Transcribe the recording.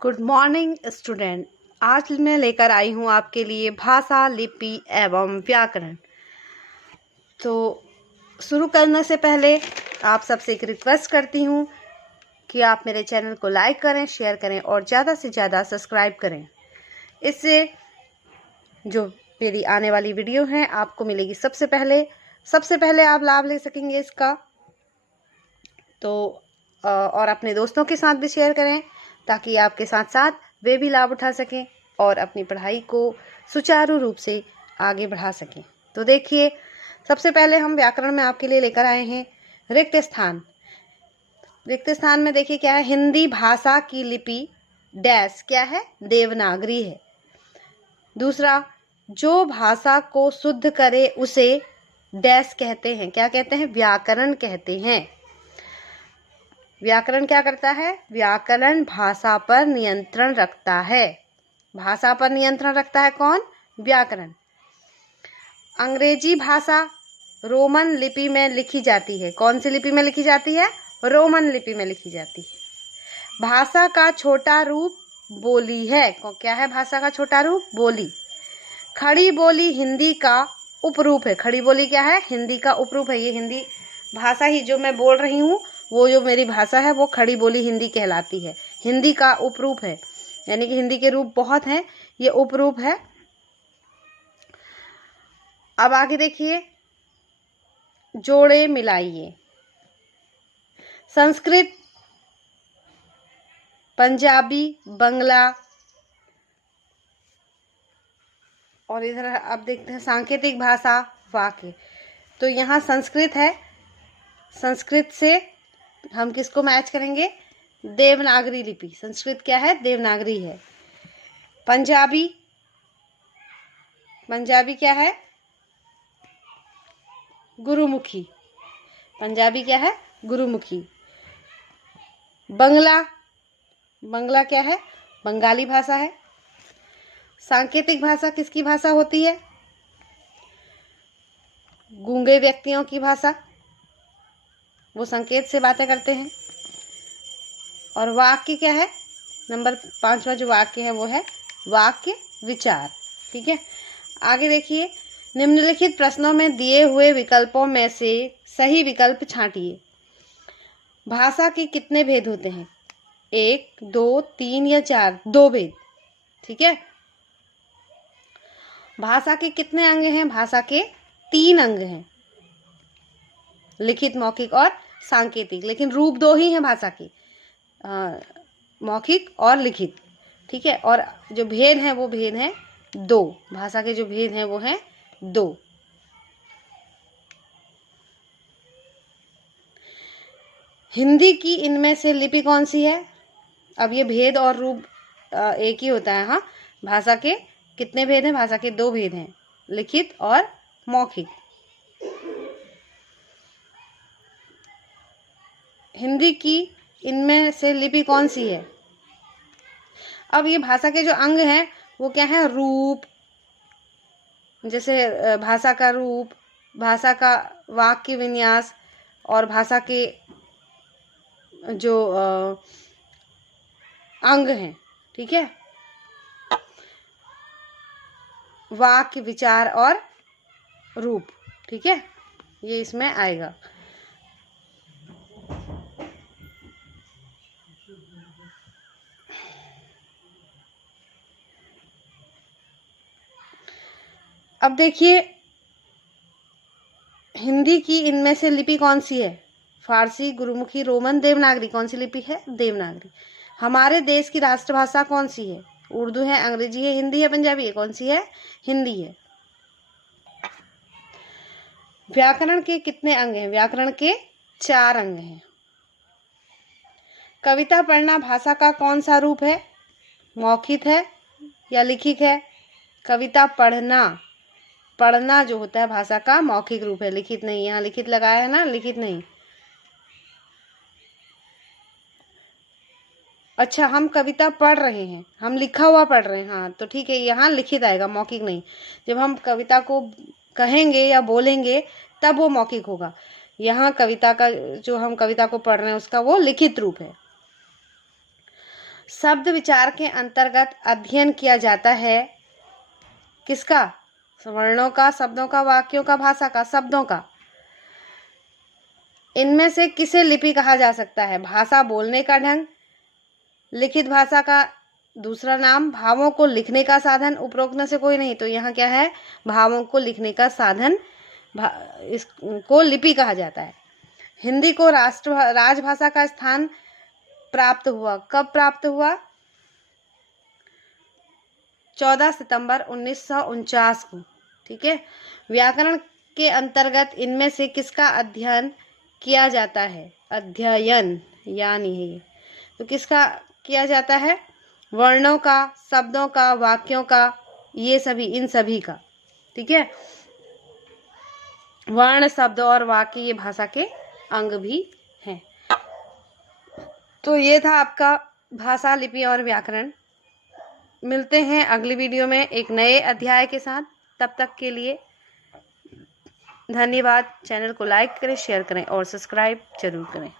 Good morning student. आज मैं लेकर आई हूँ आपके लिए भाषा, लिपि एवं व्याकरण। तो शुरू करने से पहले आप सबसे एक रिक्वेस्ट करती हूँ कि आप मेरे चैनल को लाइक करें, शेयर करें और ज़्यादा से ज़्यादा सब्सक्राइब करें। इससे जो मेरी आने वाली वीडियो है आपको मिलेगी सबसे पहले आप लाभ ले सकेंगे इसका। तो और अपने दोस्तों के साथ भी शेयर करें ताकि आपके साथ साथ वे भी लाभ उठा सकें और अपनी पढ़ाई को सुचारू रूप से आगे बढ़ा सकें। तो देखिए, सबसे पहले हम व्याकरण में आपके लिए लेकर आए हैं रिक्त स्थान। रिक्त स्थान में देखिए क्या है, हिंदी भाषा की लिपि डैश क्या है, देवनागरी है। दूसरा, जो भाषा को शुद्ध करे उसे डैश कहते हैं, क्या कहते हैं, व्याकरण कहते हैं। व्याकरण क्या करता है, व्याकरण भाषा पर नियंत्रण रखता है। भाषा पर नियंत्रण रखता है कौन, व्याकरण। अंग्रेजी भाषा रोमन लिपि में लिखी जाती है। कौन सी लिपि में लिखी जाती है, रोमन लिपि में लिखी जाती है। भाषा का छोटा रूप बोली है। क्या है भाषा का छोटा रूप, बोली। खड़ी बोली हिंदी का उपरूप है। खड़ी बोली क्या है, हिंदी का उपरूप है। ये हिंदी भाषा ही जो मैं बोल रही हूँ, वो जो मेरी भाषा है वो खड़ी बोली हिंदी कहलाती है। हिंदी का उपरूप है, यानी कि हिंदी के रूप बहुत हैं, ये उपरूप है। अब आगे देखिए, जोड़े मिलाइए। संस्कृत, पंजाबी, बंगला और इधर अब देखते हैं सांकेतिक भाषा, वाक्य। तो यहाँ संस्कृत है, संस्कृत से हम किसको मैच करेंगे, देवनागरी लिपि। संस्कृत क्या है, देवनागरी है। पंजाबी, पंजाबी क्या है, गुरुमुखी। पंजाबी क्या है, गुरुमुखी। बंगला, बंगला क्या है, बंगाली भाषा है। सांकेतिक भाषा किसकी भाषा होती है, गूंगे व्यक्तियों की भाषा, वो संकेत से बातें करते हैं। और वाक्य क्या है, नंबर 5वां जो वाक्य है वो है वाक्य विचार। ठीक है, आगे देखिए, निम्नलिखित प्रश्नों में दिए हुए विकल्पों में से सही विकल्प छांटिए। भाषा के कितने भेद होते हैं, 1, 2, 3 या 4, 2 भेद। ठीक है, भाषा के कितने अंग हैं, भाषा के 3 अंग हैं, लिखित, मौखिक और सांकेतिक। लेकिन रूप 2 ही हैं भाषा के, मौखिक और लिखित। ठीक है, और जो भेद हैं वो भेद हैं 2। भाषा के जो भेद हैं वो हैं 2। हिंदी की इनमें से लिपि कौन सी है। अब ये भेद और रूप एक ही होता है। हाँ, भाषा के कितने भेद हैं, भाषा के 2 भेद हैं, लिखित और मौखिक। हिंदी की इनमें से लिपि कौन सी है। अब ये भाषा के जो अंग हैं वो क्या है, रूप, जैसे भाषा का रूप, भाषा का वाक्य विन्यास और भाषा के जो अंग हैं। ठीक है, वाक्य, विचार और रूप। ठीक है, ये इसमें आएगा। अब देखिए, हिंदी की इनमें से लिपि कौन सी है, फारसी, गुरुमुखी, रोमन, देवनागरी। कौन सी लिपि है, देवनागरी। हमारे देश की राष्ट्रभाषा कौन सी है, उर्दू है, अंग्रेजी है, हिंदी है, पंजाबी है। कौन सी है, हिंदी है। व्याकरण के कितने अंग हैं, व्याकरण के 4 अंग हैं। कविता पढ़ना भाषा का कौन सा रूप है, मौखिक है या लिखित है। कविता पढ़ना, पढ़ना जो होता है भाषा का मौखिक रूप है, लिखित नहीं। यहाँ लिखित लगाया है ना, लिखित नहीं। अच्छा, हम कविता पढ़ रहे हैं, हम लिखा हुआ पढ़ रहे हैं, हाँ तो ठीक है, यहाँ लिखित आएगा, मौखिक नहीं। जब हम कविता को कहेंगे या बोलेंगे तब वो मौखिक होगा। यहाँ कविता का जो हम कविता को पढ़ रहे हैं उसका वो लिखित रूप है। शब्द विचार के अंतर्गत अध्ययन किया जाता है किसका? वर्णों का, शब्दों का, वाक्यों का, भाषा का, शब्दों का। इनमें से किसे लिपि कहा जा सकता है? भाषा बोलने का ढंग, लिखित भाषा का दूसरा नाम, भावों को लिखने का साधन, उपरोक्त में से कोई नहीं। तो यहाँ क्या है? भावों को लिखने का साधन, इसको लिपि कहा जाता है। हिंदी को राजभाषा का स्थान प्राप्त हुआ। कब प्राप्त हुआ? 14 सितंबर 1949 को। ठीक है। व्याकरण के अंतर्गत इनमें से किसका अध्ययन किया जाता है? अध्ययन यानी है। तो किसका किया जाता है? वर्णों का, शब्दों का, वाक्यों का, ये सभी, इन सभी का। ठीक है। वर्ण, शब्द और वाक्य ये भाषा के अंग भी हैं। तो ये था आपका भाषा, लिपि और व्याकरण। मिलते हैं अगली वीडियो में एक नए अध्याय के साथ। तब तक के लिए धन्यवाद। चैनल को लाइक करें, शेयर करें और सब्सक्राइब जरूर करें।